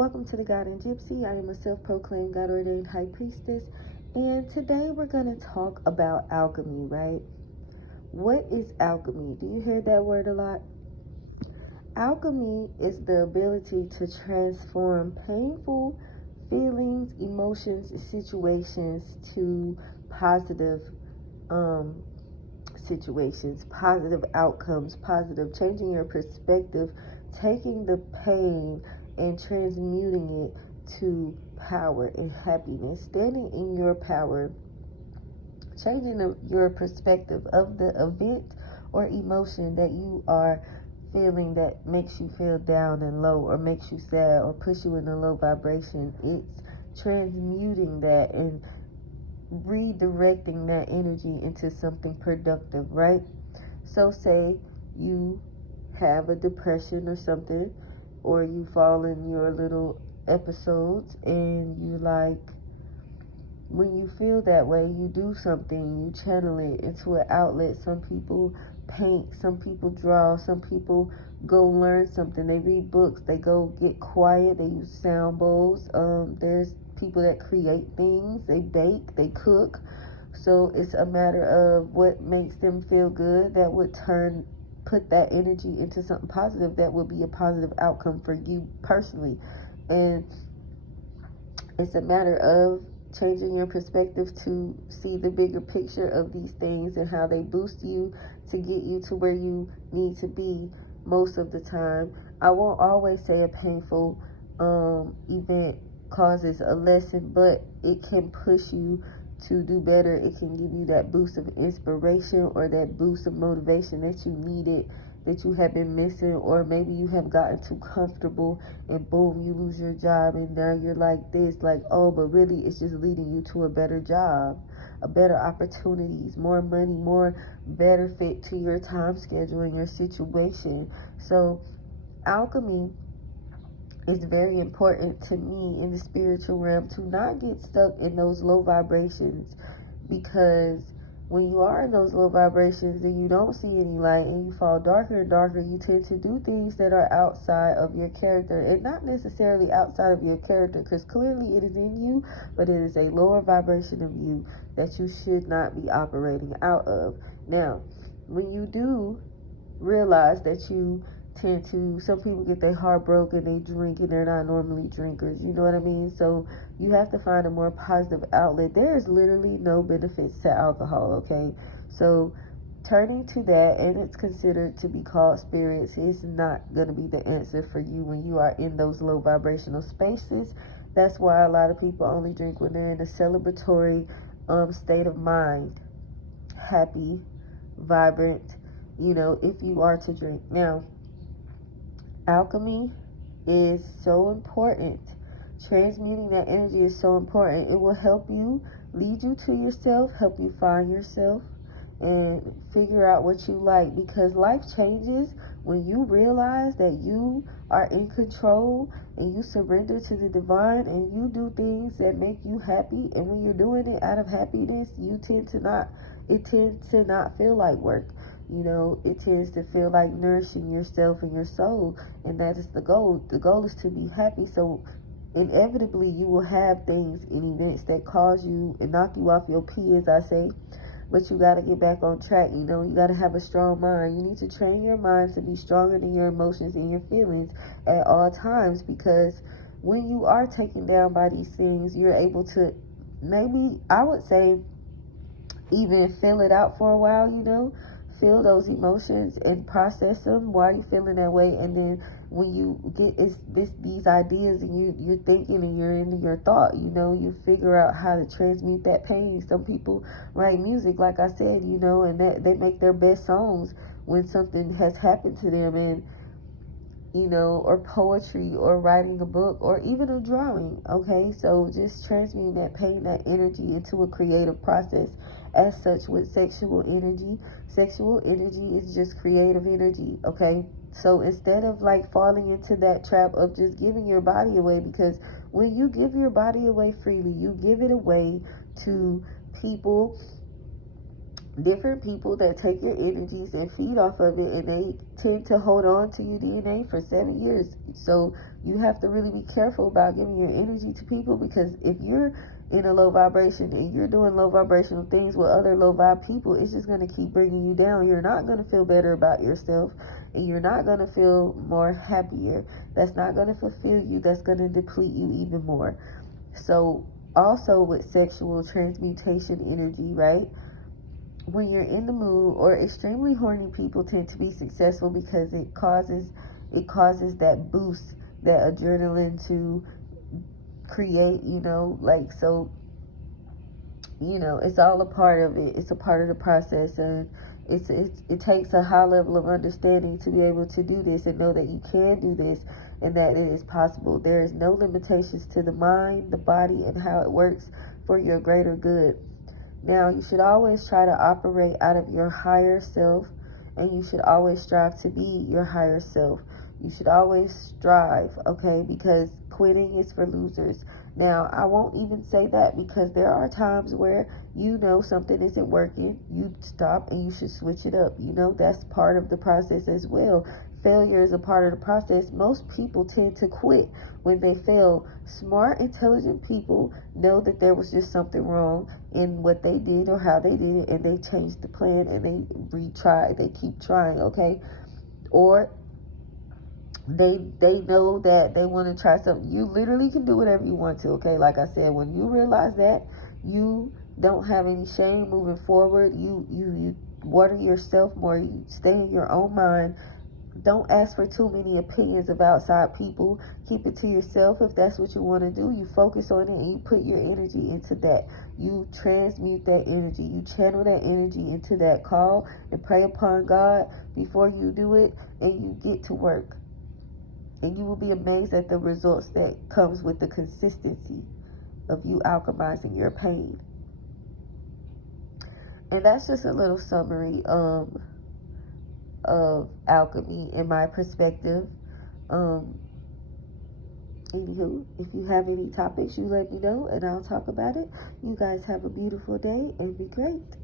Welcome to the God and Gypsy. I am a self-proclaimed God-ordained high priestess, and today we're going to talk about alchemy, right? What is alchemy? Do you hear that word a lot? Alchemy is the ability to transform painful feelings, emotions, situations to positive situations, positive outcomes, changing your perspective, taking the pain and transmuting it to power and happiness, standing in your power, changing your perspective of the event or emotion that you are feeling that makes you feel down and low, or makes you sad, or push you in a low vibration. It's transmuting that and redirecting that energy into something productive, right? So say you have a depression or something, or you fall in your little episodes, and you like, when you feel that way, you do something, you channel it into an outlet. Some people paint, some people draw, some people go learn something, they read books, they go get quiet, they use sound bowls. There's people that create things, they bake, they cook. So it's a matter of what makes them feel good, that would put that energy into something positive, that would be a positive outcome for you personally. And it's a matter of changing your perspective to see the bigger picture of these things and how they boost you to get you to where you need to be most of the time. I won't always say a painful event causes a lesson, but it can push you to do better. It can give you that boost of inspiration, or that boost of motivation that you needed, that you have been missing. Or maybe you have gotten too comfortable and boom, you lose your job, and now you're like this, like, oh, but really it's just leading you to a better job, a better opportunities, more money, more better fit to your time schedule and your situation. So alchemy is very important to me in the spiritual realm, to not get stuck in those low vibrations, because when you are in those low vibrations and you don't see any light and you fall darker and darker, you tend to do things that are outside of your character. And not necessarily outside of your character, because clearly it is in you, but it is a lower vibration of you that you should not be operating out of. Now, when you do realize that you tend to, some people get their heart broken, they drink, and they're not normally drinkers, you know what I mean? So you have to find a more positive outlet. There is literally no benefits to alcohol, okay? So turning to that, and it's considered to be called spirits, is not going to be the answer for you when you are in those low vibrational spaces. That's why a lot of people only drink when they're in a celebratory state of mind, happy, vibrant, if you are to drink. Now, alchemy is so important. Transmuting that energy is so important. It will help you, lead you to yourself, help you find yourself, and figure out what you like, because life changes when you realize that you are in control and you surrender to the divine and you do things that make you happy. And when you're doing it out of happiness, it tends to not feel like work. It tends to feel like nourishing yourself and your soul, and that is the goal. The goal is to be happy. So inevitably you will have things and events that cause you and knock you off your pee, as I say, but you got to get back on track. You got to have a strong mind. You need to train your mind to be stronger than your emotions and your feelings at all times, because when you are taken down by these things, you're able to, maybe I would say, even feel it out for a while, feel those emotions and process them while you're feeling that way. And then when you get these ideas, and you're thinking and you're in your thought, you figure out how to transmute that pain. Some people write music, like I said, and that they make their best songs when something has happened to them. And or poetry, or writing a book, or even a drawing. Okay, so just transmuting that pain, that energy, into a creative process. As such, with sexual energy is just creative energy. Okay, so instead of like falling into that trap of just giving your body away, because when you give your body away freely, you give it away to people different people that take your energies and feed off of it, and they tend to hold on to your DNA for 7 years. So you have to really be careful about giving your energy to people, because if you're in a low vibration and you're doing low vibrational things with other low vibe people, it's just going to keep bringing you down. You're not going to feel better about yourself, and you're not going to feel more happier. That's not going to fulfill you. That's going to deplete you even more. So also with sexual transmutation energy, right? When you're in the mood, or extremely horny people tend to be successful because it causes that boost, that adrenaline to create, like, so, it's all a part of it. It's a part of the process, and it takes a high level of understanding to be able to do this and know that you can do this and that it is possible. There is no limitations to the mind, the body, and how it works for your greater good. Now, you should always try to operate out of your higher self, and you should always strive to be your higher self. You should always strive, okay? Because quitting is for losers. Now, I won't even say that, because there are times where something isn't working. You stop and you should switch it up. That's part of the process as well. Failure is a part of the process. Most people tend to quit when they fail. Smart, intelligent people know that there was just something wrong in what they did or how they did it, and they changed the plan and they retry. They keep trying, okay? Or they know that they want to try something. You literally can do whatever you want to, okay? Like I said, when you realize that, you don't have any shame moving forward. You water yourself more. You stay in your own mind. Don't ask for too many opinions of outside people. Keep it to yourself. If that's what you want to do, you focus on it and you put your energy into that. You transmute that energy. You channel that energy into that call and pray upon God before you do it, and you get to work. And you will be amazed at the results that comes with the consistency of you alchemizing your pain. And that's just a little summary of alchemy in my perspective. Anywho, if you have any topics, you let me know and I'll talk about it. You guys have a beautiful day and be great.